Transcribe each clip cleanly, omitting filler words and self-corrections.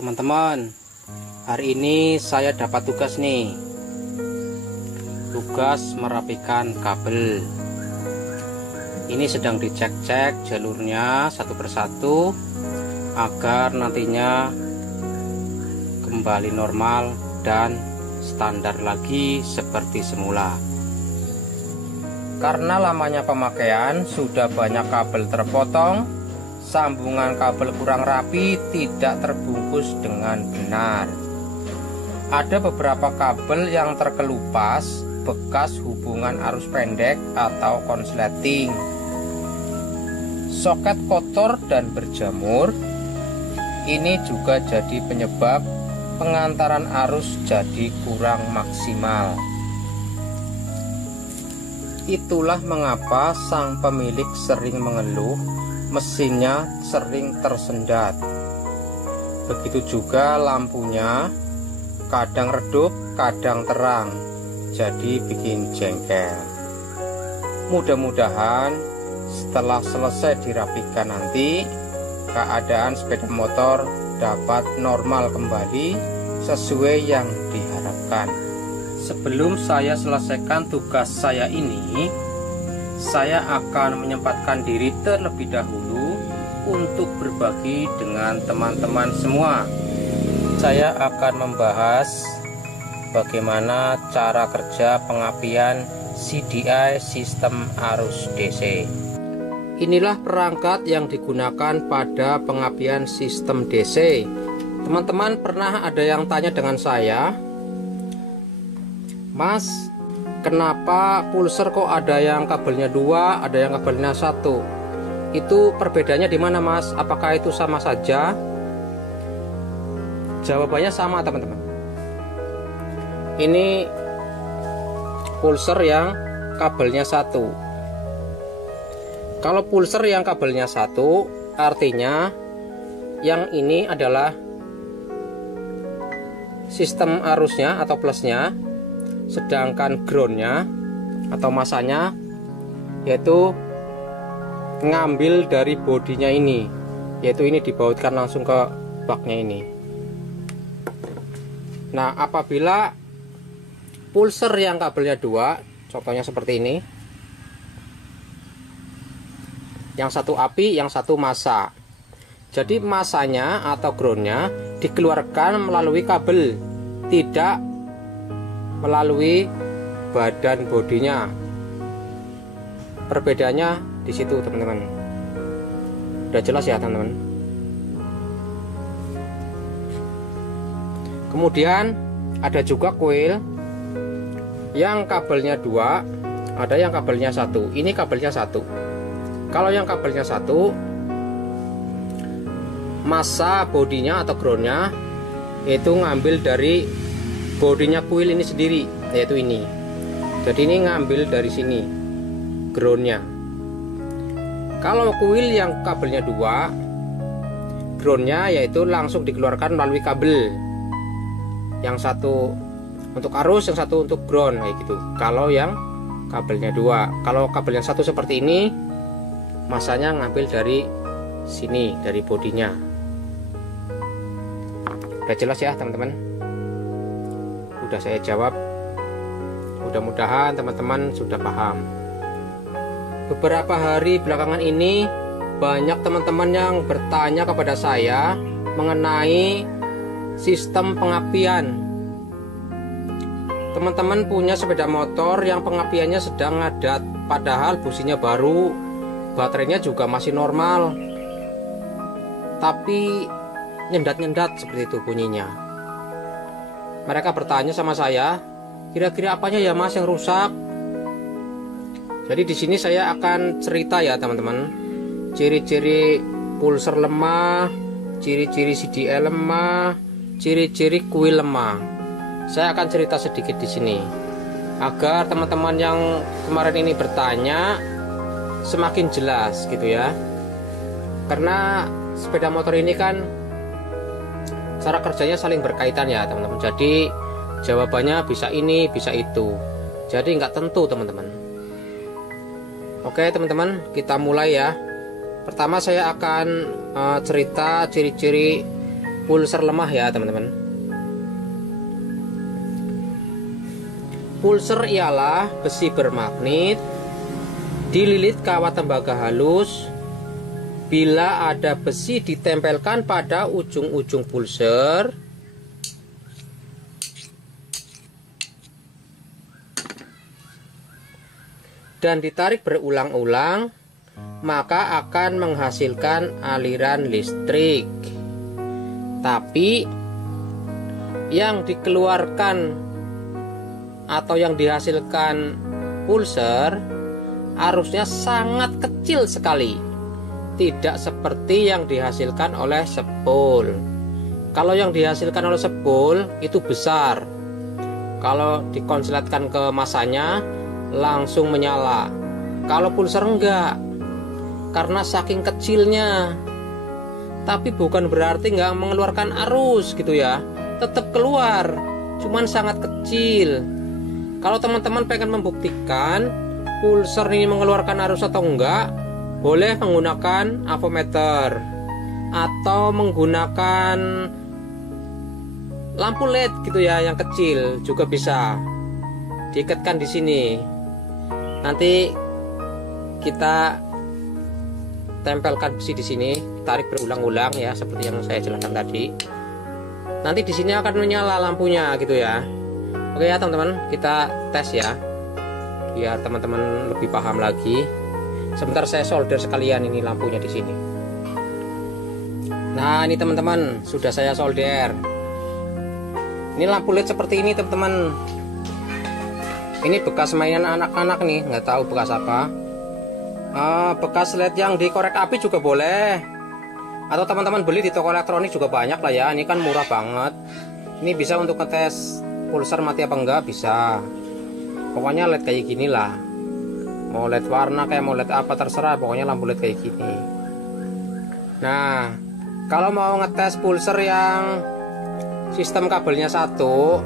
Teman-teman, hari ini saya dapat tugas nih. Tugas merapikan kabel. Ini sedang dicek-cek jalurnya satu persatu agar nantinya kembali normal dan standar lagi seperti semula. Karena lamanya pemakaian, sudah banyak kabel terpotong, sambungan kabel kurang rapi, tidak terbungkus dengan benar. Ada beberapa kabel yang terkelupas, bekas hubungan arus pendek atau konsleting. Soket kotor dan berjamur. Ini juga jadi penyebab pengantaran arus jadi kurang maksimal. Itulah mengapa sang pemilik sering mengeluh mesinnya sering tersendat. Begitu juga lampunya, kadang redup, kadang terang, jadi bikin jengkel. Mudah-mudahan setelah selesai dirapikan nanti, keadaan sepeda motor dapat normal kembali sesuai yang diharapkan. Sebelum saya selesaikan tugas saya ini, saya akan menyempatkan diri terlebih dahulu untuk berbagi dengan teman-teman semua. Saya akan membahas bagaimana cara kerja pengapian CDI sistem arus DC. Inilah perangkat yang digunakan pada pengapian sistem DC. Teman-teman pernah ada yang tanya dengan saya, Mas, kenapa pulser kok ada yang kabelnya 2, ada yang kabelnya 1? Itu perbedaannya di mana, Mas? Apakah itu sama saja? Jawabannya sama, teman-teman. Ini pulser yang kabelnya 1. Kalau pulser yang kabelnya 1, artinya yang ini adalah sistem arusnya atau plusnya, sedangkan groundnya atau masanya yaitu ngambil dari bodinya ini, yaitu ini dibautkan langsung ke baknya ini. Nah, apabila pulser yang kabelnya 2, contohnya seperti ini, yang satu api, yang satu massa, jadi masanya atau groundnya dikeluarkan melalui kabel, tidak melalui badan bodinya. Perbedaannya di situ, teman-teman. Udah jelas ya, teman-teman. Kemudian ada juga coil yang kabelnya 2, ada yang kabelnya 1. Ini kabelnya 1. Kalau yang kabelnya 1, massa bodinya atau groundnya itu ngambil dari bodinya kuil ini sendiri, yaitu ini. Jadi ini ngambil dari sini groundnya. Kalau kuil yang kabelnya 2, groundnya yaitu langsung dikeluarkan melalui kabel. Yang satu untuk arus, yang satu untuk ground, kayak gitu. Kalau yang kabelnya 2, kalau kabel yang 1 seperti ini, masanya ngambil dari sini, dari bodinya. Udah jelas ya, teman-teman? Sudah saya jawab. Mudah-mudahan teman-teman sudah paham. Beberapa hari belakangan ini banyak teman-teman yang bertanya kepada saya mengenai sistem pengapian. Teman-teman punya sepeda motor yang pengapiannya sedang ngadat, padahal businya baru, baterainya juga masih normal, tapi nyendat-nyendat seperti itu bunyinya. Mereka bertanya sama saya, kira-kira apanya ya, Mas, yang rusak? Jadi di sini saya akan cerita ya, teman-teman. Ciri-ciri pulser lemah, ciri-ciri CDI lemah, ciri-ciri kuil lemah. Saya akan cerita sedikit di sini agar teman-teman yang kemarin ini bertanya semakin jelas gitu ya. Karena sepeda motor ini kan cara kerjanya saling berkaitan ya, teman-teman. Jadi jawabannya bisa ini, bisa itu. Jadi nggak tentu, teman-teman. Oke, teman-teman, kita mulai ya. Pertama saya akan cerita ciri-ciri pulser lemah ya teman-teman. Pulser ialah besi bermagnet dililit kawat tembaga halus. Bila ada besi ditempelkan pada ujung-ujung pulser, dan ditarik berulang-ulang, maka akan menghasilkan aliran listrik. Tapi yang dikeluarkan atau yang dihasilkan pulser arusnya sangat kecil sekali, tidak seperti yang dihasilkan oleh spool. Kalau yang dihasilkan oleh spool itu besar, kalau dikonsletkan ke masanya langsung menyala. Kalau pulser enggak, karena saking kecilnya. Tapi bukan berarti nggak mengeluarkan arus gitu ya, tetap keluar, cuman sangat kecil. Kalau teman-teman pengen membuktikan pulser ini mengeluarkan arus atau enggak, boleh menggunakan avometer atau menggunakan lampu LED gitu ya, yang kecil juga bisa. Diikatkan di sini. Nanti kita tempelkan besi di sini, tarik berulang-ulang ya, seperti yang saya jelaskan tadi. Nanti di sini akan menyala lampunya gitu ya. Oke ya teman-teman, kita tes ya, biar teman-teman lebih paham lagi. Sebentar saya solder sekalian ini lampunya di sini. Nah ini teman-teman, sudah saya solder. Ini lampu LED seperti ini teman-teman. Ini bekas mainan anak-anak nih, nggak tahu bekas apa. Bekas LED yang dikorek api juga boleh, atau teman-teman beli di toko elektronik juga banyak lah ya. Ini kan murah banget. Ini bisa untuk ngetes pulser mati apa enggak, bisa. Pokoknya LED kayak gini lah, mau LED warna kayak mau LED apa terserah, pokoknya lampu LED kayak gini. Nah kalau mau ngetes pulser yang sistem kabelnya satu,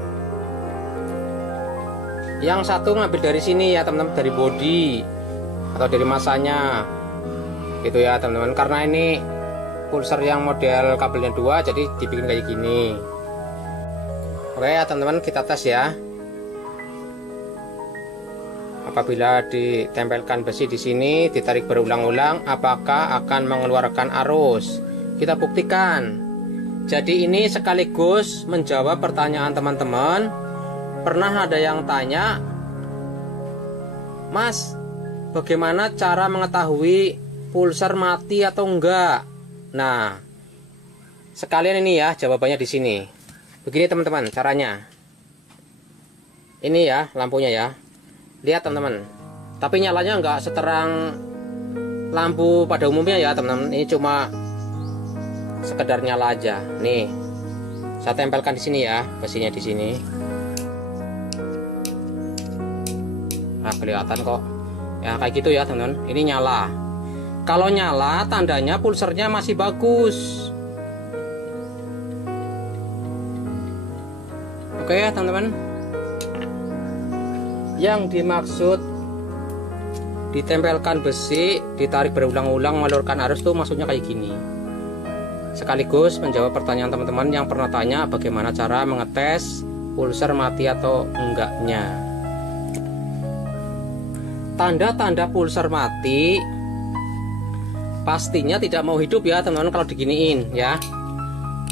yang satu ngambil dari sini ya teman-teman, dari body atau dari masanya gitu ya teman-teman. Karena ini pulser yang model kabelnya 2, jadi dibikin kayak gini. Oke ya teman-teman, kita tes ya. Apabila ditempelkan besi di sini, ditarik berulang-ulang, apakah akan mengeluarkan arus? Kita buktikan. Jadi ini sekaligus menjawab pertanyaan teman-teman. Pernah ada yang tanya, Mas, bagaimana cara mengetahui pulser mati atau enggak? Nah, sekalian ini ya jawabannya di sini. Begini teman-teman caranya. Ini ya lampunya ya. Lihat teman-teman. Tapi nyalanya enggak seterang lampu pada umumnya ya teman-teman. Ini cuma sekedar nyala aja. Nih, saya tempelkan di sini ya, besinya di sini. Nah, kelihatan kok. Ya kayak gitu ya teman-teman. Ini nyala. Kalau nyala tandanya pulsernya masih bagus. Oke ya teman-teman. Yang dimaksud ditempelkan besi, ditarik berulang-ulang mengalurkan arus tuh maksudnya kayak gini. Sekaligus menjawab pertanyaan teman-teman yang pernah tanya bagaimana cara mengetes pulser mati atau enggaknya. Tanda-tanda pulser mati pastinya tidak mau hidup ya teman-teman kalau diginiin ya.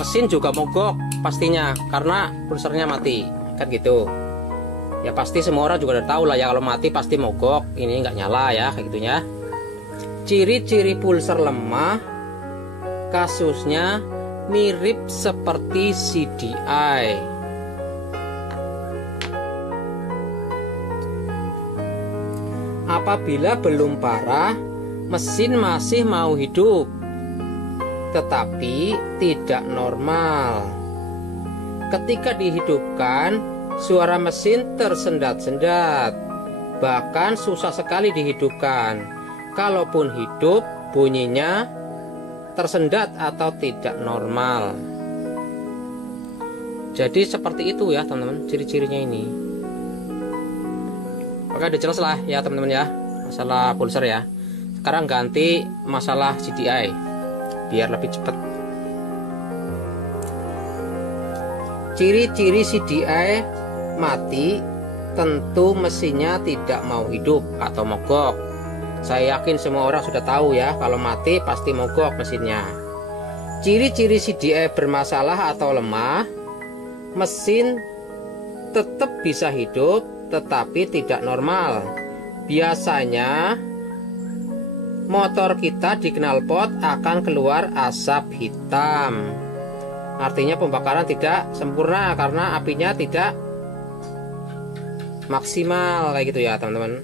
Mesin juga mogok pastinya karena pulsernya mati kan gitu ya. Pasti semua orang juga udah tahu lah ya, kalau mati pasti mogok, ini nggak nyala ya kayak gitunya. Ciri-ciri pulser lemah kasusnya mirip seperti CDI. Apabila belum parah, mesin masih mau hidup, tetapi tidak normal. Ketika dihidupkan, suara mesin tersendat-sendat, bahkan susah sekali dihidupkan. Kalaupun hidup, bunyinya tersendat atau tidak normal. Jadi seperti itu ya teman-teman, ciri-cirinya ini. Oke, udah jelas lah ya teman-teman ya, masalah pulser ya. Sekarang ganti masalah CDI biar lebih cepat. Ciri-ciri CDI mati, tentu mesinnya tidak mau hidup atau mogok. Saya yakin semua orang sudah tahu ya, kalau mati pasti mogok mesinnya. Ciri-ciri CDI bermasalah atau lemah, mesin tetap bisa hidup tetapi tidak normal. Biasanya motor kita di knalpot akan keluar asap hitam. Artinya pembakaran tidak sempurna karena apinya tidak maksimal kayak gitu ya teman-teman.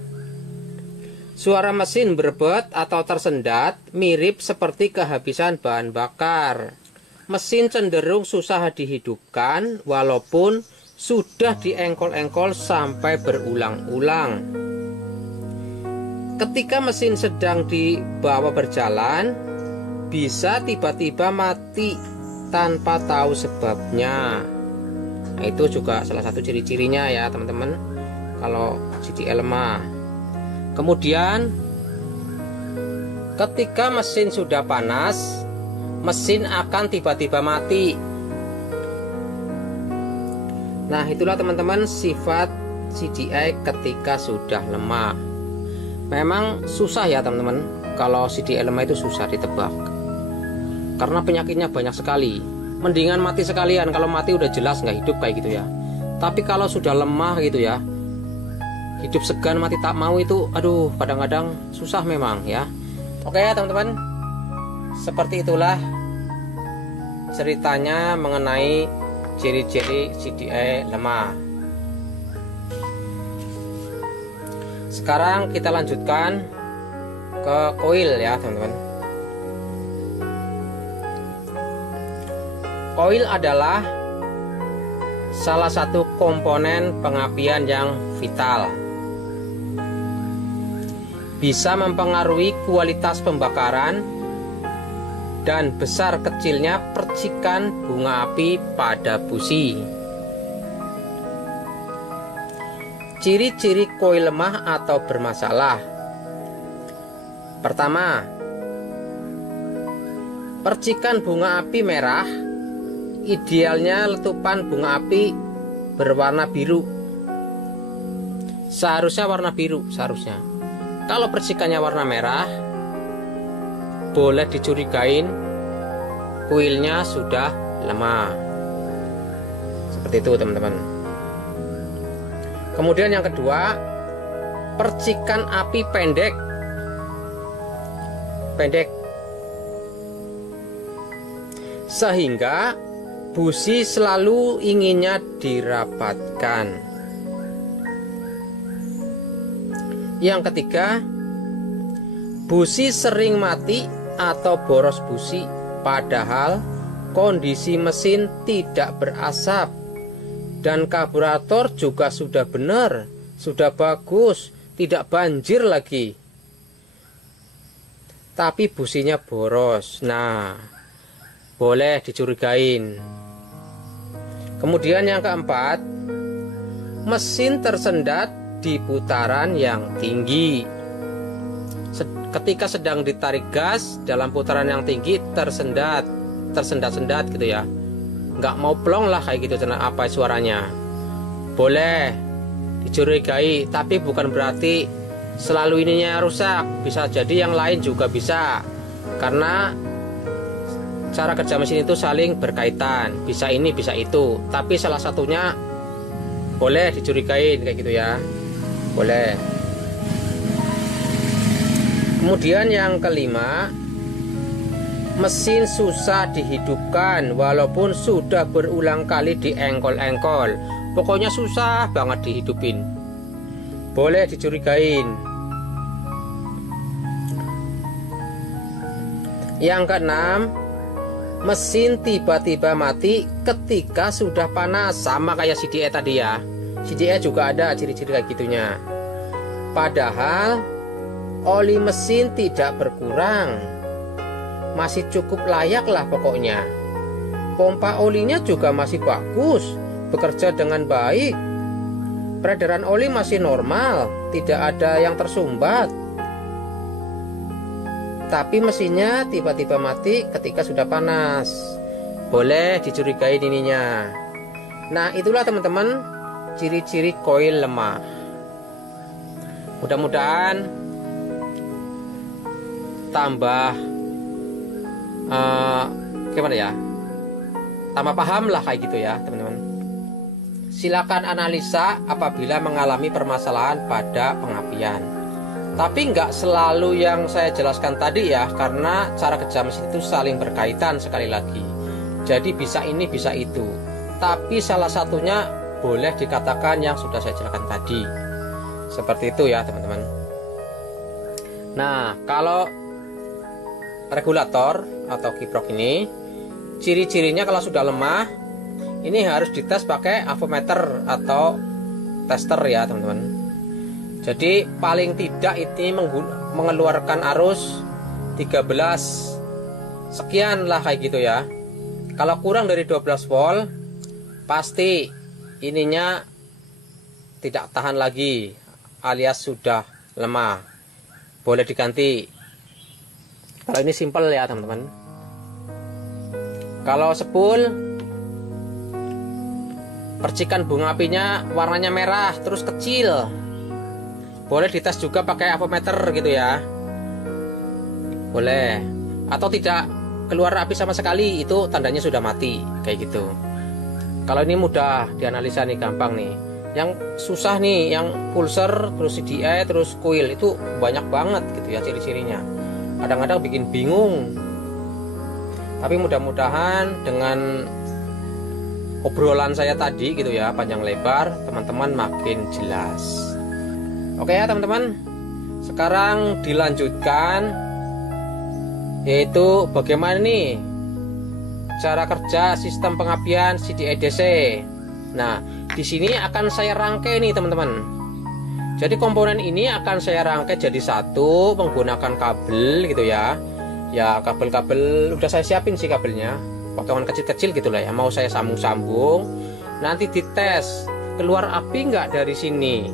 Suara mesin berebet atau tersendat mirip seperti kehabisan bahan bakar. Mesin cenderung susah dihidupkan walaupun sudah diengkol-engkol sampai berulang-ulang. Ketika mesin sedang dibawa berjalan, bisa tiba-tiba mati tanpa tahu sebabnya. Nah, itu juga salah satu ciri-cirinya ya teman-teman kalau CDI lemah. Kemudian ketika mesin sudah panas, mesin akan tiba-tiba mati. Nah, itulah teman-teman sifat CDI ketika sudah lemah. Memang susah ya teman-teman, kalau CDI lemah itu susah ditebak karena penyakitnya banyak sekali. Mendingan mati sekalian, kalau mati udah jelas nggak hidup kayak gitu ya. Tapi kalau sudah lemah gitu ya, hidup segan mati tak mau itu, aduh, kadang-kadang susah memang ya. Oke ya teman-teman, seperti itulah ceritanya mengenai ciri-ciri CDI lemah. Sekarang kita lanjutkan ke koil ya teman-teman. Koil adalah salah satu komponen pengapian yang vital. Bisa mempengaruhi kualitas pembakaran dan besar kecilnya percikan bunga api pada busi. Ciri-ciri koil lemah atau bermasalah. Pertama, percikan bunga api merah. Idealnya letupan bunga api berwarna biru. Seharusnya warna biru seharusnya. Kalau percikannya warna merah, boleh dicurigain kuilnya sudah lemah. Seperti itu teman-teman. Kemudian yang kedua, percikan api pendek. Sehingga busi selalu inginnya dirapatkan. Yang ketiga, busi sering mati atau boros busi, padahal kondisi mesin tidak berasap dan karburator juga sudah benar, sudah bagus, tidak banjir lagi. Tapi businya boros. Nah, boleh dicurigain. Kemudian yang keempat, mesin tersendat di putaran yang tinggi. Ketika sedang ditarik gas dalam putaran yang tinggi tersendat gitu ya, nggak mau plong lah kayak gitu. Apa suaranya? Boleh dicurigai, tapi bukan berarti selalu ininya rusak. Bisa jadi yang lain juga bisa, karena cara kerja mesin itu saling berkaitan, bisa ini bisa itu, tapi salah satunya boleh dicurigain kayak gitu ya, boleh. Kemudian yang kelima, mesin susah dihidupkan walaupun sudah berulang kali diengkol-engkol. Pokoknya susah banget dihidupin, boleh dicurigain. Yang keenam, mesin tiba-tiba mati ketika sudah panas. Sama kayak CDI tadi ya, CDI juga ada ciri-ciri kayak gitunya. Padahal oli mesin tidak berkurang, masih cukup layak lah pokoknya. Pompa olinya juga masih bagus, bekerja dengan baik. Peredaran oli masih normal, tidak ada yang tersumbat. Tapi mesinnya tiba-tiba mati ketika sudah panas, boleh dicurigai ininya. Nah, itulah teman-teman ciri-ciri koil lemah. Mudah-mudahan tambah gimana ya, tambah paham lah kayak gitu ya teman-teman. Silakan analisa apabila mengalami permasalahan pada pengapian. Tapi nggak selalu yang saya jelaskan tadi ya, karena cara kerja mesin itu saling berkaitan sekali lagi. Jadi bisa ini bisa itu. Tapi salah satunya boleh dikatakan yang sudah saya jelaskan tadi. Seperti itu ya teman-teman. Nah, kalau regulator atau kiprok ini, ciri-cirinya kalau sudah lemah, ini harus dites pakai avometer atau tester ya teman-teman. Jadi paling tidak ini mengeluarkan arus 13 sekian lah kayak gitu ya. Kalau kurang dari 12 volt pasti ininya tidak tahan lagi alias sudah lemah, boleh diganti. Kalau ini simple ya teman-teman. Kalau spool, percikan bunga apinya warnanya merah terus kecil, boleh dites juga pakai avometer gitu ya, boleh. Atau tidak keluar api sama sekali, itu tandanya sudah mati kayak gitu. Kalau ini mudah dianalisa nih, gampang nih. Yang susah nih yang pulser, terus CDI, terus coil, itu banyak banget gitu ya ciri-cirinya, kadang-kadang bikin bingung. Tapi mudah-mudahan dengan obrolan saya tadi gitu ya, panjang lebar, teman-teman makin jelas. Oke ya teman-teman, sekarang dilanjutkan, yaitu bagaimana nih cara kerja sistem pengapian CDI-DC. Nah, di sini akan saya rangkai nih teman-teman. Jadi komponen ini akan saya rangkai jadi satu menggunakan kabel gitu ya. Ya kabel-kabel udah saya siapin sih kabelnya, potongan kecil-kecil gitulah ya, mau saya sambung-sambung, nanti dites keluar api nggak dari sini.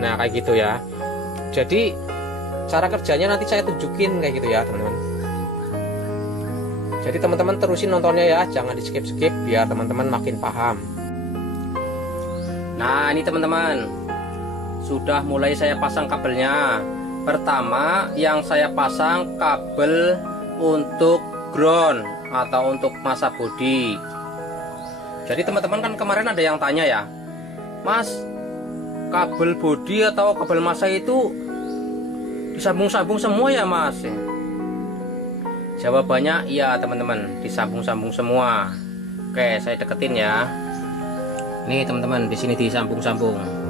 Nah kayak gitu ya. Jadi cara kerjanya nanti saya tunjukin kayak gitu ya teman-teman. Jadi teman-teman terusin nontonnya ya, jangan di skip-skip biar teman-teman makin paham. Nah ini teman-teman, sudah mulai saya pasang kabelnya. Pertama yang saya pasang kabel untuk ground atau untuk masa bodi. Jadi teman-teman kan kemarin ada yang tanya ya, Mas, kabel bodi atau kabel masa itu disambung-sambung semua ya Mas? Jawabannya iya teman-teman, disambung-sambung semua. Oke, saya deketin ya. Nih teman-teman, di sini disambung-sambung.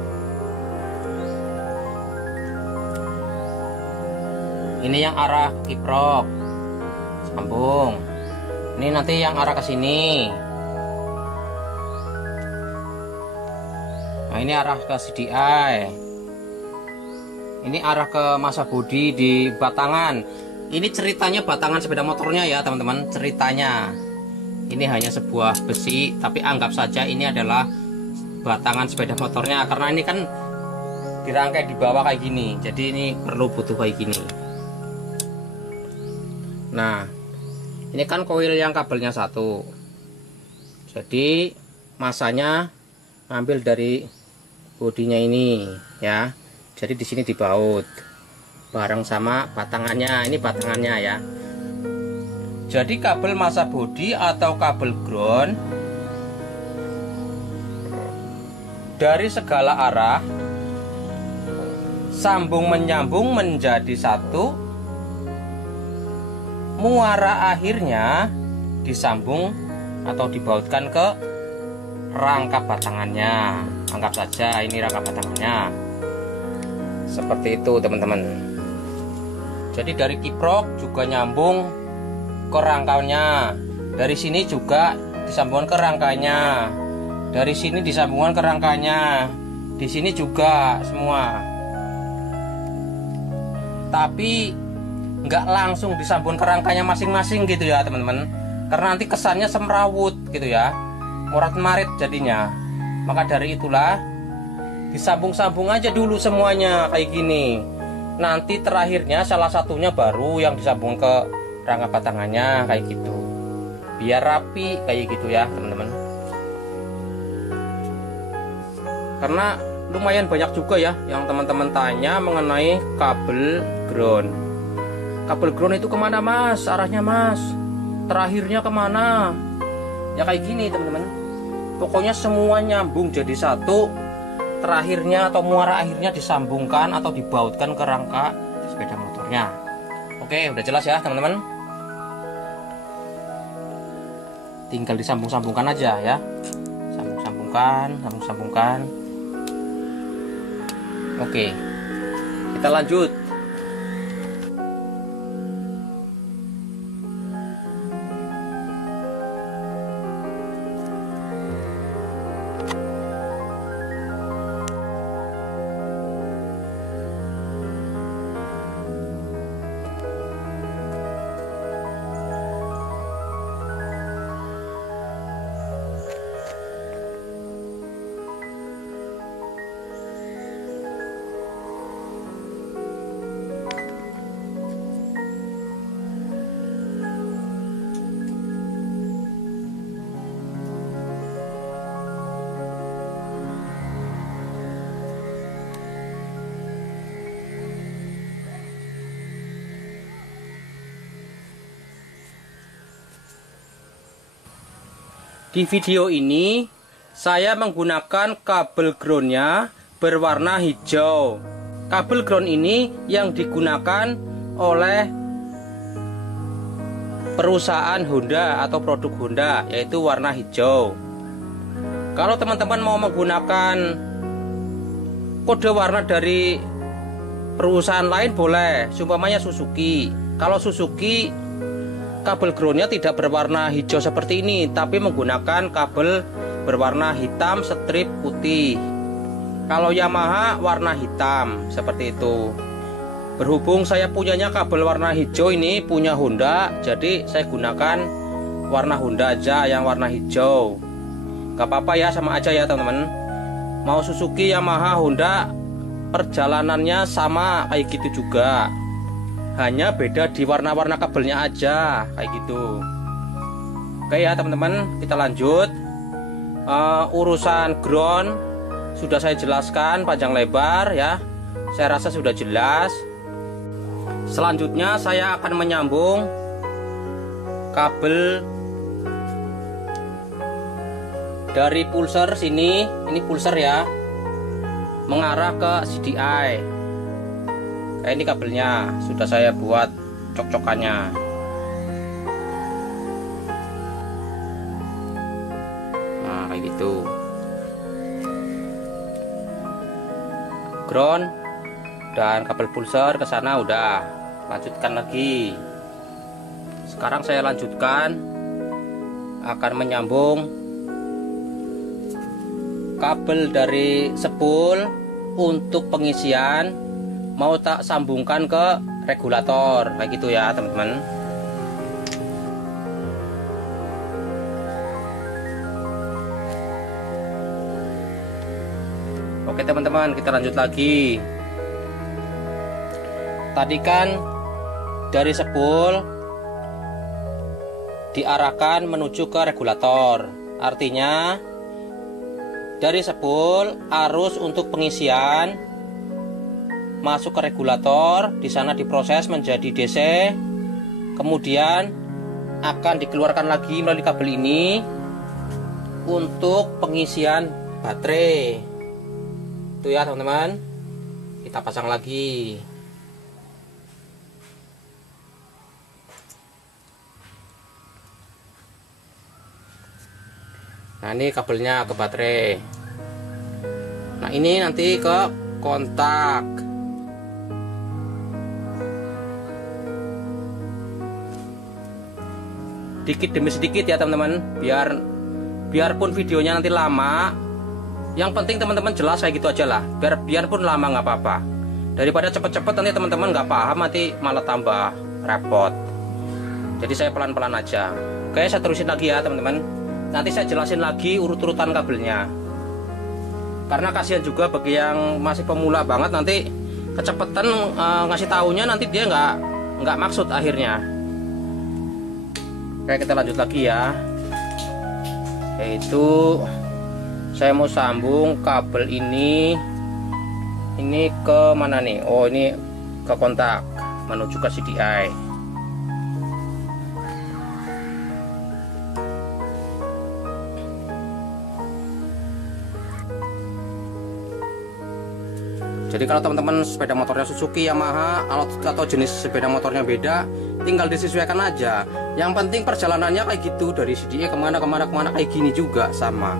Ini yang arah kiprok, sambung. Ini nanti yang arah ke sini. Nah, ini arah ke CDI. Ini arah ke masa bodi di batangan. Ini ceritanya batangan sepeda motornya ya, teman-teman. Ceritanya. Ini hanya sebuah besi, tapi anggap saja ini adalah batangan sepeda motornya, karena ini kan dirangkai di bawah kayak gini. Jadi ini perlu butuh kayak gini. Nah, ini kan koil yang kabelnya satu. Jadi masanya ambil dari bodinya ini ya. Jadi di sini dibaut bareng sama batangannya. Ini batangannya ya. Jadi kabel masa bodi atau kabel ground dari segala arah sambung menyambung menjadi satu. Muara akhirnya disambung atau dibautkan ke rangka batangannya. Anggap saja ini rangka batangannya. Seperti itu teman-teman. Jadi dari kiprok juga nyambung ke rangkanya. Dari sini juga disambungkan ke rangkanya. Dari sini disambungkan ke rangkanya. Di sini juga semua. Tapi nggak langsung disambung ke rangkanya masing-masing gitu ya teman-teman, karena nanti kesannya semrawut gitu ya, morat-marit jadinya. Maka dari itulah disambung-sambung aja dulu semuanya kayak gini. Nanti terakhirnya salah satunya baru yang disambung ke rangka batangannya kayak gitu, biar rapi kayak gitu ya teman-teman. karena lumayan banyak juga ya yang teman-teman tanya mengenai kabel ground. Kabel ground itu kemana mas, arahnya mas, terakhirnya kemana? Ya kayak gini teman-teman, pokoknya semua nyambung jadi satu, terakhirnya atau muara akhirnya disambungkan atau dibautkan ke rangka sepeda motornya. Oke, udah jelas ya teman-teman, tinggal disambung-sambungkan aja ya, sambung-sambungkan. Oke, kita lanjut. Di video ini saya menggunakan kabel groundnya berwarna hijau. Kabel ground ini yang digunakan oleh perusahaan Honda atau produk Honda, yaitu warna hijau. Kalau teman-teman mau menggunakan kode warna dari perusahaan lain boleh, seumpamanya Suzuki. Kalau Suzuki, kabel groundnya tidak berwarna hijau seperti ini, tapi menggunakan kabel berwarna hitam strip putih. Kalau Yamaha warna hitam seperti itu. Berhubung saya punyanya kabel warna hijau ini punya Honda, jadi saya gunakan warna Honda aja yang warna hijau. Gak apa-apa ya, sama aja ya teman-teman. Mau Suzuki, Yamaha, Honda, perjalanannya sama kayak gitu juga. Hanya beda di warna-warna kabelnya aja kayak gitu. Oke ya teman-teman, kita lanjut. Urusan ground sudah saya jelaskan panjang lebar ya, saya rasa sudah jelas. Selanjutnya saya akan menyambung kabel dari pulser sini, ini pulser ya, mengarah ke CDI. Ini kabelnya sudah saya buat cok-cokannya. Nah kayak gitu. Ground dan kabel pulser ke sana udah. Lanjutkan lagi. Sekarang saya lanjutkan, akan menyambung kabel dari spool untuk pengisian, mau tak sambungkan ke regulator kayak gitu ya teman-teman. Oke teman-teman, kita lanjut lagi. Tadi kan dari spool diarahkan menuju ke regulator, artinya dari spool arus untuk pengisian masuk ke regulator, di sana diproses menjadi DC, kemudian akan dikeluarkan lagi melalui kabel ini untuk pengisian baterai. Itu ya teman-teman, kita pasang lagi. Nah ini kabelnya ke baterai. Nah ini nanti ke kontak. Sedikit demi sedikit ya teman-teman, biarpun videonya nanti lama, yang penting teman-teman jelas kayak gitu aja lah. Biarpun lama nggak apa-apa, daripada cepet-cepet nanti teman-teman nggak paham, nanti malah tambah repot. Jadi saya pelan-pelan aja. Oke, saya terusin lagi ya teman-teman. Nanti saya jelasin lagi urut-urutan kabelnya, karena kasihan juga bagi yang masih pemula banget, nanti kecepatan ngasih taunya, nanti dia nggak maksud akhirnya. Oke, kita lanjut lagi ya, yaitu saya mau sambung kabel ini ke mana nih? Oh, ini ke kontak menuju ke CDI. Jadi kalau teman-teman sepeda motornya Suzuki, Yamaha atau jenis sepeda motornya beda, tinggal disesuaikan aja. Yang penting perjalanannya kayak gitu, dari CDI kemana kayak gini juga sama.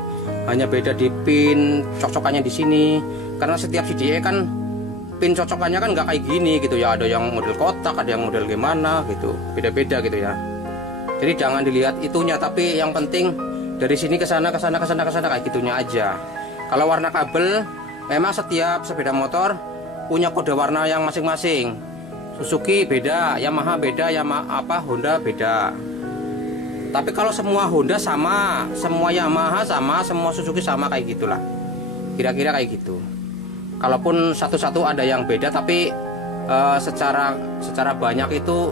Hanya beda di pin cocokannya di sini. Karena setiap CDI kan pin cocokannya kan nggak kayak gini gitu ya. Ada yang model kotak, ada yang model gimana gitu, beda-beda gitu ya. Jadi jangan dilihat itunya, tapi yang penting dari sini ke sana kayak gitunya aja. Kalau warna kabel, memang setiap sepeda motor punya kode warna yang masing-masing. Suzuki beda, Yamaha beda, Honda beda. Tapi kalau semua Honda sama, semua Yamaha sama, semua Suzuki sama, kayak gitulah. Kira-kira kayak gitu. Kalaupun satu-satu ada yang beda, tapi secara banyak itu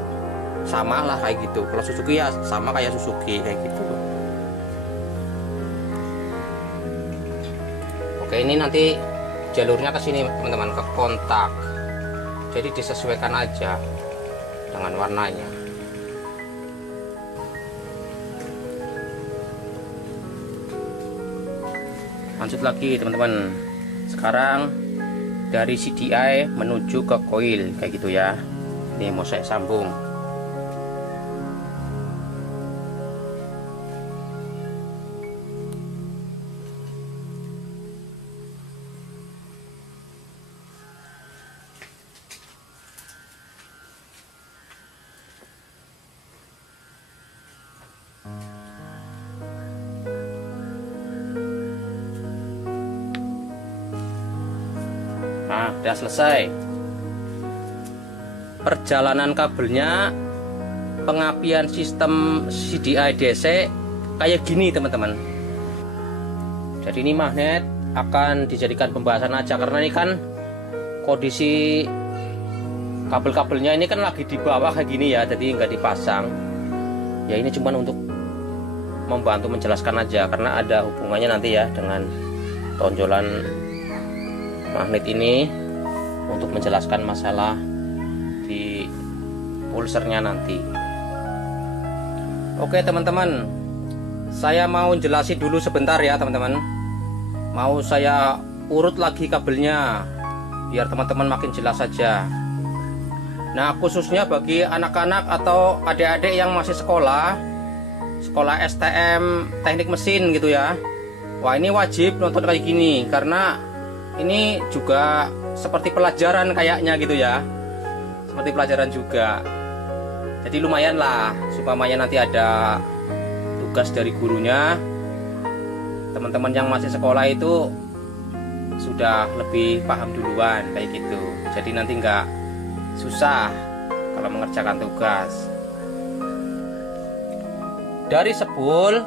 sama lah kayak gitu. Kalau Suzuki ya sama kayak Suzuki kayak gitu. Oke, ini nanti jalurnya ke sini teman-teman, ke kontak. Jadi disesuaikan aja dengan warnanya. Lanjut lagi teman-teman. Sekarang dari CDI menuju ke coil kayak gitu ya. Ini mau saya sambung. Nah, udah selesai. Perjalanan kabelnya, pengapian sistem CDI DC kayak gini teman-teman. Jadi ini magnet akan dijadikan pembahasan aja, karena ini kan kondisi kabel-kabelnya ini kan lagi di bawah kayak gini ya, jadi nggak dipasang. Ya ini cuma untuk membantu menjelaskan aja, karena ada hubungannya nanti ya dengan tonjolan magnet ini untuk menjelaskan masalah di pulsernya nanti. Oke teman-teman, saya mau jelasin dulu sebentar ya teman-teman. Mau saya urut lagi kabelnya biar teman-teman makin jelas saja. Nah, khususnya bagi anak-anak atau adik-adik yang masih sekolah STM teknik mesin gitu ya. Wah, ini wajib nonton kayak gini, karena ini juga seperti pelajaran kayaknya gitu ya, seperti pelajaran juga. Jadi lumayan lah, supaya nanti ada tugas dari gurunya, teman-teman yang masih sekolah itu sudah lebih paham duluan kayak gitu. Jadi nanti nggak susah kalau mengerjakan tugas. Dari spool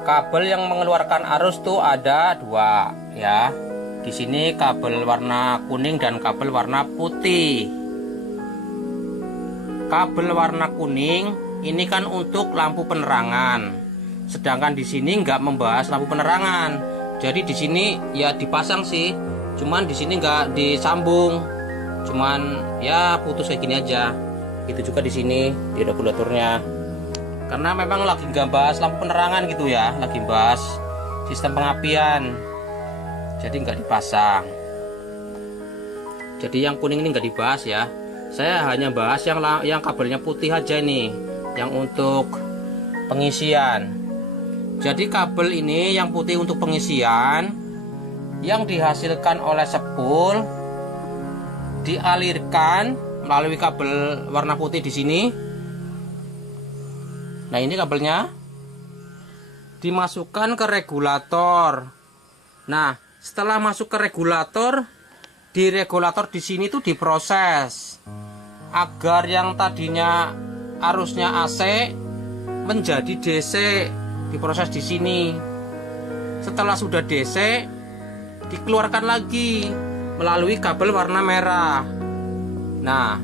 kabel yang mengeluarkan arus tuh ada dua ya. Di sini kabel warna kuning dan kabel warna putih. Kabel warna kuning ini kan untuk lampu penerangan. Sedangkan di sini nggak membahas lampu penerangan. Jadi di sini ya dipasang sih, cuman di sini nggak disambung. Cuman ya putus kayak gini aja. Itu juga di sini di regulatornya. Karena memang lagi nggak bahas lampu penerangan gitu ya, lagi bahas sistem pengapian, jadi nggak dipasang. Jadi yang kuning ini nggak dibahas ya, saya hanya bahas yang kabelnya putih aja nih, yang untuk pengisian. Jadi kabel ini yang putih untuk pengisian, yang dihasilkan oleh spool dialirkan melalui kabel warna putih di sini. Nah, ini kabelnya dimasukkan ke regulator. Nah, setelah masuk ke regulator, di regulator di sini tuh diproses agar yang tadinya arusnya AC menjadi DC. Diproses di sini. Setelah sudah DC, dikeluarkan lagi melalui kabel warna merah. Nah,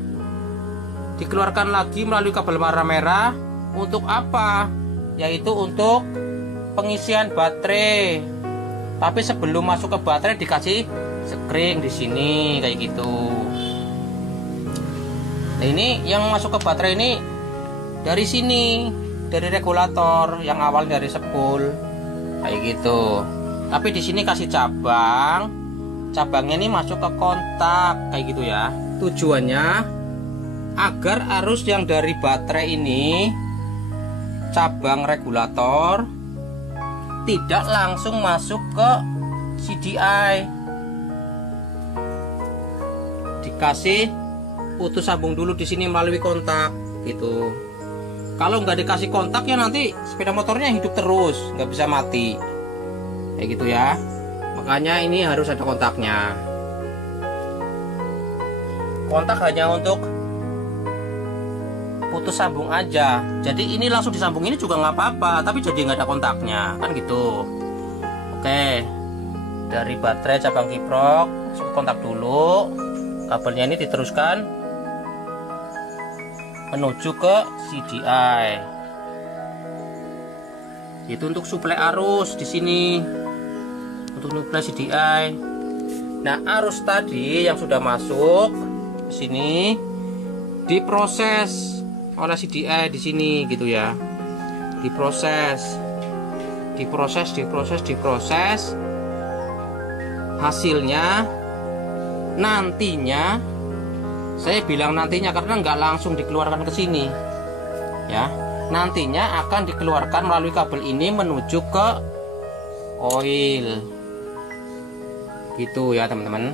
dikeluarkan lagi melalui kabel warna merah untuk apa? Yaitu untuk pengisian baterai. Tapi sebelum masuk ke baterai dikasih sekring di sini kayak gitu. Nah, ini yang masuk ke baterai ini dari sini, dari regulator yang awal dari spool kayak gitu. Tapi di sini kasih cabang. Cabangnya ini masuk ke kontak kayak gitu ya. Tujuannya agar arus yang dari baterai ini cabang regulator tidak langsung masuk ke CDI. Dikasih putus sambung dulu di sini melalui kontak gitu. Kalau nggak dikasih kontak ya nanti sepeda motornya hidup terus, nggak bisa mati kayak gitu ya. Makanya ini harus ada kontaknya. Kontak hanya untuk putus sambung aja. Jadi ini langsung disambung ini juga nggak apa-apa, tapi jadi nggak ada kontaknya kan gitu. Oke, dari baterai cabang kiprok masuk kontak dulu. Kabelnya ini diteruskan menuju ke CDI. Itu untuk suplai arus di sini. Untuk suplai CDI. Nah, arus tadi yang sudah masuk ke sini diproses oleh CDI di sini gitu ya. Diproses. Hasilnya nantinya, saya bilang nantinya karena nggak langsung dikeluarkan ke sini ya. Nantinya akan dikeluarkan melalui kabel ini menuju ke oil gitu ya teman-teman.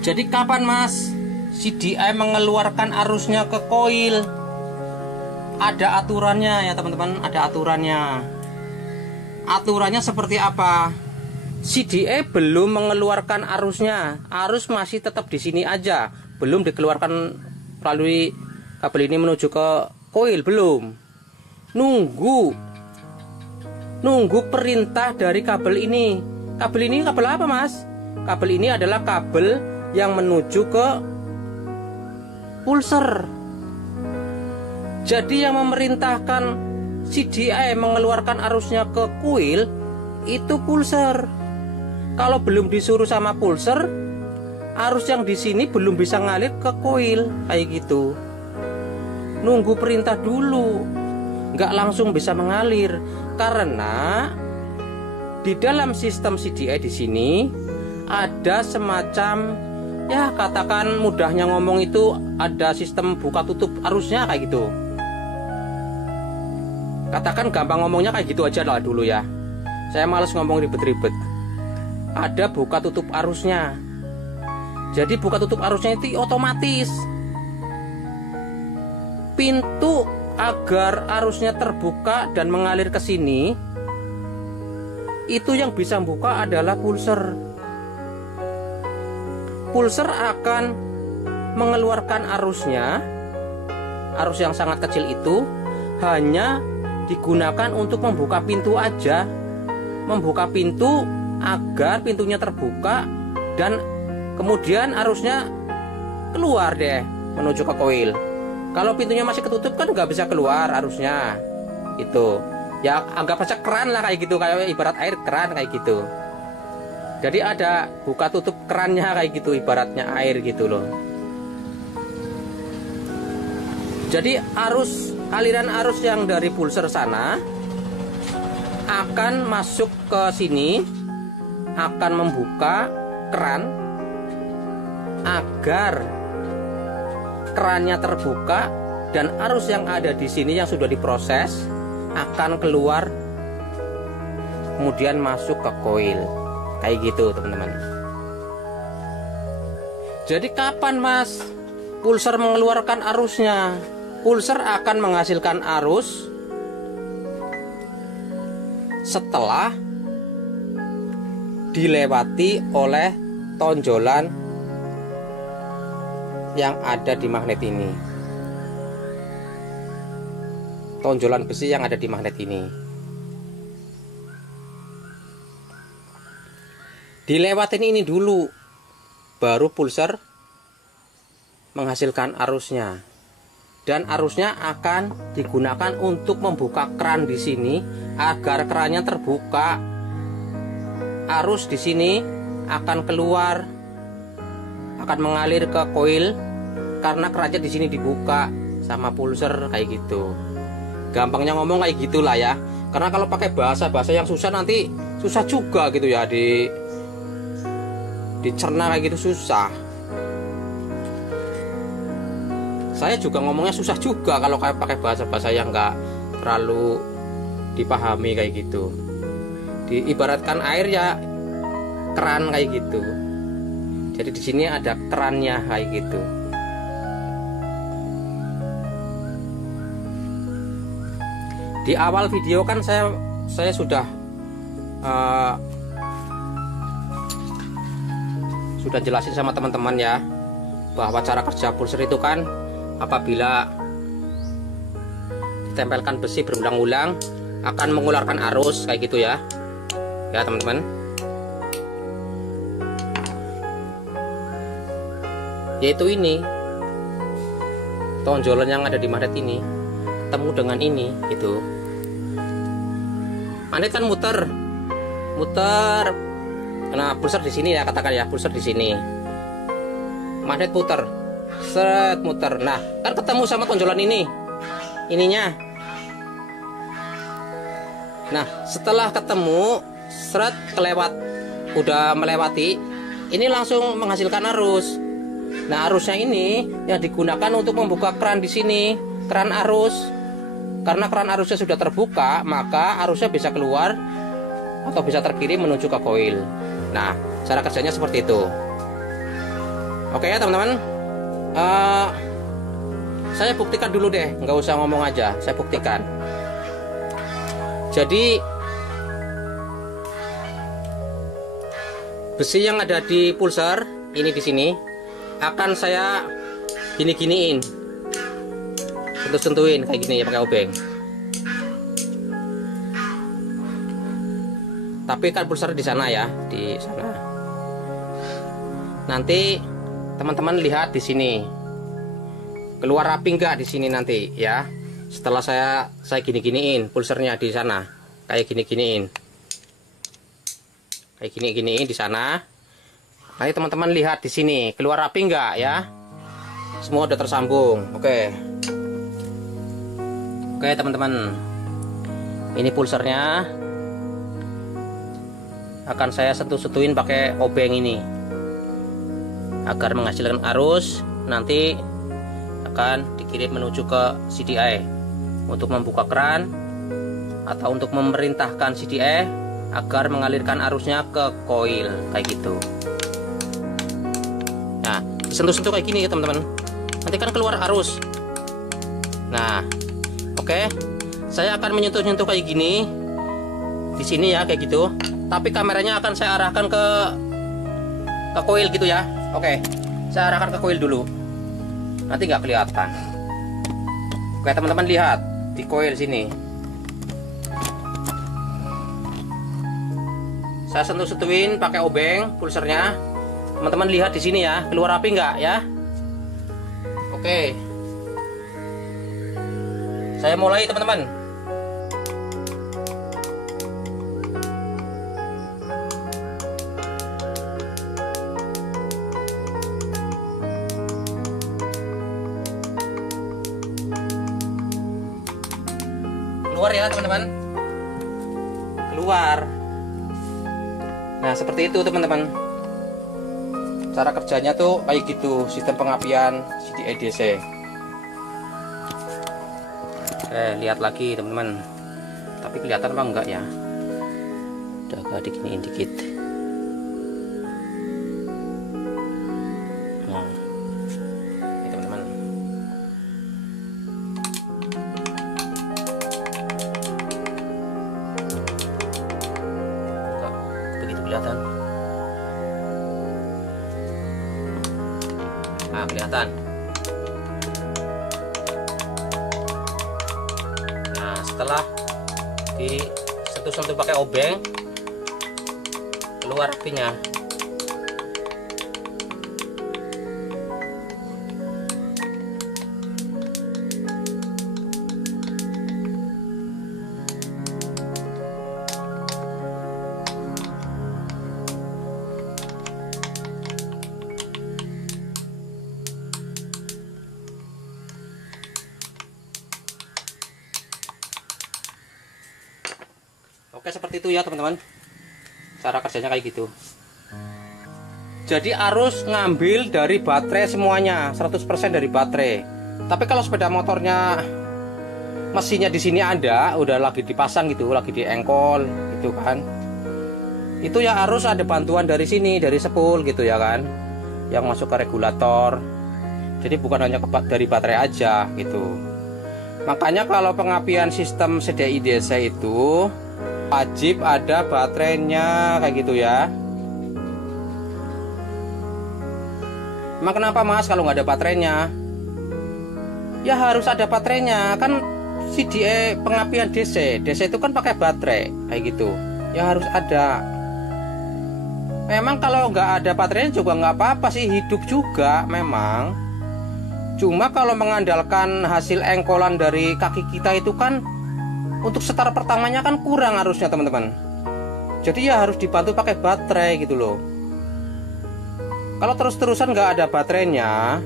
Jadi kapan mas CDI mengeluarkan arusnya ke koil? Ada aturannya ya teman-teman, ada aturannya. Aturannya seperti apa? CDI belum mengeluarkan arusnya, arus masih tetap di sini aja, belum dikeluarkan melalui kabel ini menuju ke koil, belum. Nunggu perintah dari kabel ini. Kabel ini kabel apa mas? Kabel ini adalah kabel yang menuju ke pulser. Jadi yang memerintahkan CDI mengeluarkan arusnya ke kuil itu pulser. Kalau belum disuruh sama pulser, arus yang di sini belum bisa ngalir ke koil kayak gitu. Nunggu perintah dulu, nggak langsung bisa mengalir karena di dalam sistem CDI di sini ada semacam, ya katakan mudahnya ngomong itu ada sistem buka tutup arusnya kayak gitu. Katakan gampang ngomongnya kayak gitu aja lah dulu ya. Saya males ngomong ribet-ribet. Ada buka tutup arusnya. Jadi buka tutup arusnya itu otomatis. Pintu agar arusnya terbuka dan mengalir ke sini, itu yang bisa buka adalah pulser. Pulser akan mengeluarkan arusnya. Arus yang sangat kecil itu hanya digunakan untuk membuka pintu aja. Membuka pintu agar pintunya terbuka dan kemudian arusnya keluar deh menuju ke koil. Kalau pintunya masih ketutup kan nggak bisa keluar arusnya. Itu ya anggap aja keran lah kayak gitu, kayak ibarat air keran kayak gitu. Jadi ada buka tutup kerannya kayak gitu, ibaratnya air gitu loh. Jadi aliran arus yang dari pulser sana akan masuk ke sini, akan membuka keran agar kerannya terbuka dan arus yang ada di sini yang sudah diproses akan keluar kemudian masuk ke koil. Kayak gitu teman-teman. Jadi kapan mas pulser mengeluarkan arusnya? Pulser akan menghasilkan arus setelah dilewati oleh tonjolan yang ada di magnet ini. Tonjolan besi yang ada di magnet ini dilewatin ini dulu, baru pulser menghasilkan arusnya. Dan arusnya akan digunakan untuk membuka keran di sini agar kerannya terbuka. Arus di sini akan keluar, akan mengalir ke koil karena kerannya di sini dibuka sama pulser kayak gitu. Gampangnya ngomong kayak gitulah ya. Karena kalau pakai bahasa yang susah nanti susah juga gitu ya, dicerna kayak gitu susah. Saya juga ngomongnya susah juga kalau kayak pakai bahasa yang nggak terlalu dipahami kayak gitu. Diibaratkan air ya keran kayak gitu. Jadi di sini ada kerannya kayak gitu. Di awal video kan saya sudah jelasin sama teman-teman ya, bahwa cara kerja pulser itu kan apabila ditempelkan besi berulang-ulang akan mengeluarkan arus kayak gitu ya. Ya teman-teman. Yaitu ini tonjolan yang ada di magnet ini ketemu dengan ini gitu. Magnet kan muter. Nah, pulser di sini ya, katakan ya, pulser di sini. Magnet putar. Set, muter. Nah, kan ketemu sama tonjolan ininya. Nah, setelah ketemu, seret udah melewati, ini langsung menghasilkan arus. Nah, arusnya ini yang digunakan untuk membuka keran di sini, keran arus. Karena keran arusnya sudah terbuka, maka arusnya bisa keluar atau bisa terkirim menuju ke koil. Nah, cara kerjanya seperti itu. Oke ya teman-teman. Saya buktikan dulu deh, nggak usah ngomong aja, saya buktikan. Jadi besi yang ada di pulser ini di sini akan saya gini-giniin, sentuh-sentuhin kayak gini ya pakai obeng. Tapi kan pulser di sana ya, di sana. Nanti teman-teman lihat di sini keluar rapi nggak di sini nanti ya. Setelah saya gini-giniin pulsernya di sana, kayak gini-giniin, kayak gini-giniin di sana. Nanti teman-teman lihat di sini keluar rapi nggak ya. Semua udah tersambung. Oke teman-teman, ini pulsernya akan saya sentuh-sentuhin pakai obeng ini agar menghasilkan arus. Nanti akan dikirim menuju ke CDI untuk membuka keran atau untuk memerintahkan CDI agar mengalirkan arusnya ke koil kayak gitu. Nah, disentuh-sentuh kayak gini ya teman-teman. Nanti kan keluar arus. Nah, oke. Saya akan menyentuh-sentuh kayak gini di sini ya kayak gitu. Tapi kameranya akan saya arahkan ke koil gitu ya. Oke, saya arahkan ke koil dulu. Nanti nggak kelihatan. Oke teman-teman, lihat di koil sini. Saya sentuh-sentuhin pakai obeng pulsernya. Teman-teman lihat di sini ya, keluar api nggak ya? Oke. Saya mulai teman-teman. Keluar ya teman-teman, keluar. Nah seperti itu teman-teman, cara kerjanya tuh kayak gitu, sistem pengapian CDI DC. Lihat lagi teman-teman, tapi kelihatan apa enggak ya? Udah agak diginiin dikit. Nah ini teman-teman. Kelihatan. Nah, kelihatan. Nah, setelah disentuh-sentuh pakai obeng, keluar apinya. Oke, seperti itu ya teman-teman, cara kerjanya kayak gitu. Jadi harus ngambil dari baterai semuanya, 100% dari baterai. Tapi kalau sepeda motornya mesinnya di sini ada, udah lagi dipasang gitu, lagi diengkol gitu kan, itu ya harus ada bantuan dari sini, dari spool gitu ya kan, yang masuk ke regulator. Jadi bukan hanya dari baterai aja gitu. Makanya kalau pengapian sistem CDI DC itu wajib ada baterainya kayak gitu ya. Emang kenapa mas kalau nggak ada baterainya? Ya harus ada baterainya kan. CDI pengapian DC itu kan pakai baterai kayak gitu ya, harus ada. Memang kalau nggak ada baterainya juga nggak apa-apa sih, hidup juga memang. Cuma kalau mengandalkan hasil engkolan dari kaki kita itu kan untuk start pertamanya kan kurang harusnya teman-teman. Jadi ya harus dibantu pakai baterai gitu loh. Kalau terus-terusan nggak ada baterainya,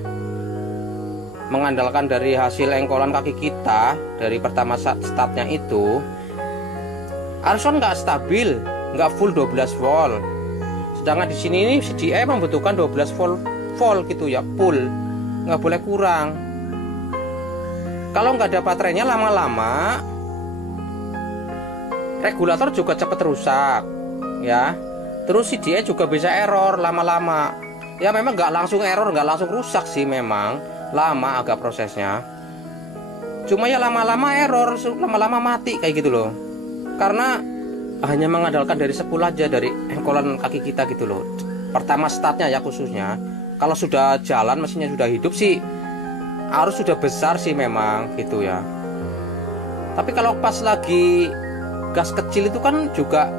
mengandalkan dari hasil engkolan kaki kita dari pertama startnya itu, harusnya nggak stabil, nggak full 12 volt. Sedangkan di sini ini CDI membutuhkan 12 volt gitu ya, full, nggak boleh kurang. Kalau nggak ada baterainya lama-lama regulator juga cepat rusak ya. Terus CDI juga bisa error lama-lama. Ya memang nggak langsung error, nggak langsung rusak sih, memang lama agak prosesnya. Cuma ya lama-lama error, lama-lama mati kayak gitu loh. Karena hanya mengandalkan dari spool aja, dari engkolan kaki kita gitu loh. Pertama startnya ya khususnya. Kalau sudah jalan, mesinnya sudah hidup sih, harus sudah besar sih memang gitu ya. Tapi kalau pas lagi gas kecil itu kan juga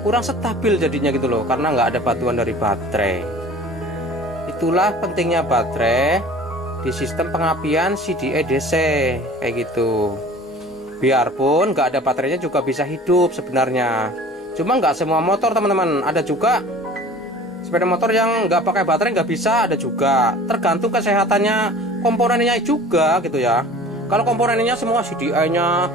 kurang stabil jadinya gitu loh, karena nggak ada bantuan dari baterai. Itulah pentingnya baterai di sistem pengapian CDI DC kayak gitu. Biarpun nggak ada baterainya juga bisa hidup sebenarnya. Cuma nggak semua motor teman-teman, ada juga sepeda motor yang nggak pakai baterai nggak bisa, ada juga. Tergantung kesehatannya komponennya juga gitu ya. Kalau komponennya semua, CDI-nya,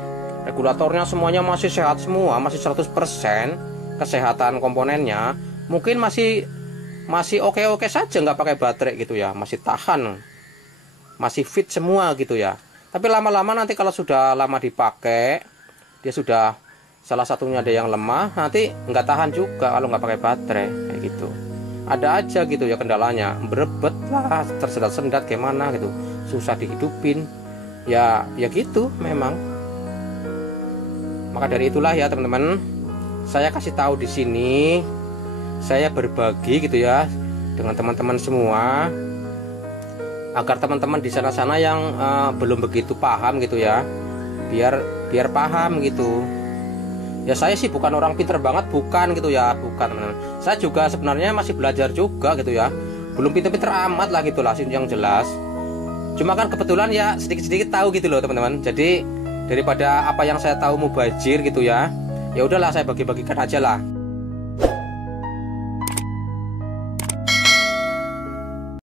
regulatornya semuanya masih sehat semua, masih 100% kesehatan komponennya, mungkin masih oke-oke saja nggak pakai baterai gitu ya, masih tahan, masih fit semua gitu ya. Tapi lama-lama nanti kalau sudah lama dipakai, dia sudah salah satunya ada yang lemah, nanti nggak tahan juga kalau nggak pakai baterai kayak gitu. Ada aja gitu ya kendalanya, berebet lah, tersendat-sendat gimana gitu, susah dihidupin ya gitu memang. Maka dari itulah ya teman-teman, saya kasih tahu di sini, saya berbagi gitu ya dengan teman-teman semua, agar teman-teman di sana-sana yang belum begitu paham gitu ya, biar paham gitu. Ya saya sih bukan orang pinter banget, bukan gitu ya, bukan teman-teman. Saya juga sebenarnya masih belajar juga gitu ya, belum pinter-pinter amat lah gitu lah yang jelas. Cuma kan kebetulan ya sedikit-sedikit tahu gitu loh teman-teman. Jadi daripada apa yang saya tahu mubazir gitu ya, ya udahlah saya bagi-bagikan aja lah.